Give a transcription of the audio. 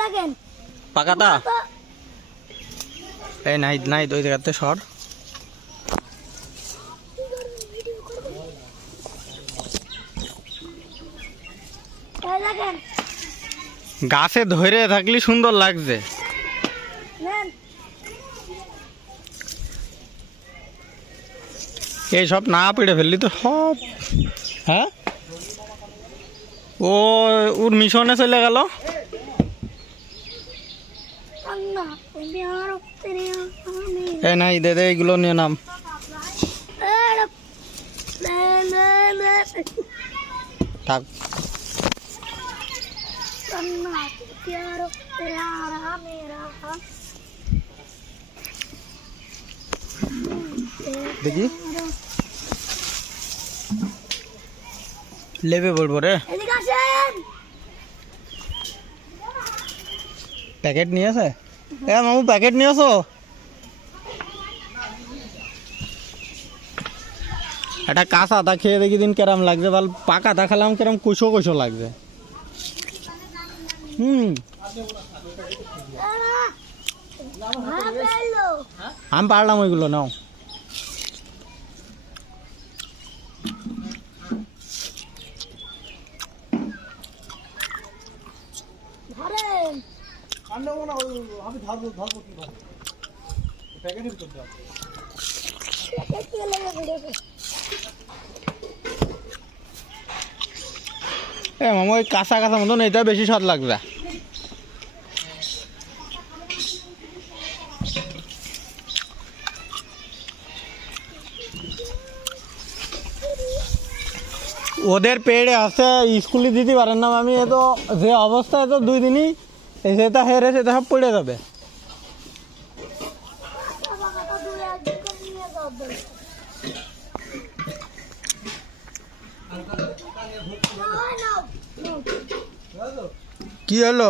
দেখেন পাকাটা এই নাই নাই ওই জায়গাতে সর দেখেন গাছে ধরে থাকলে সুন্দর লাগছে। এই সব না পেড়ে ফেললি তো সব। হ্যাঁ ও ওর মিশনে চলে গেল। এই নাই দে দে এগুলো নিয়ে নাম। থাক দেখি লেবে বলবো রে। প্যাকেট নিয়ে আসে এ মামু প্যাকেট নিয়ে আসো। একটা কাঁচা আদা খেয়ে দেখি দিন কেরাম লাগছে, বল পাকা আদা খেলাম কেরাম কুসো কুসো লাগছে। আমি পারলাম ওইগুলো নাও। এ মামা ওই কাঁচা কাঁচা মতন এটা বেশি স্বাদ লাগবে। ওদের পেড়ে আছে স্কুলে দিতে পারেন না আমি, এ তো যে অবস্থায় তো 2 দিনই সেটা হেরে সেটা সব পড়ে যাবে। কি হলো?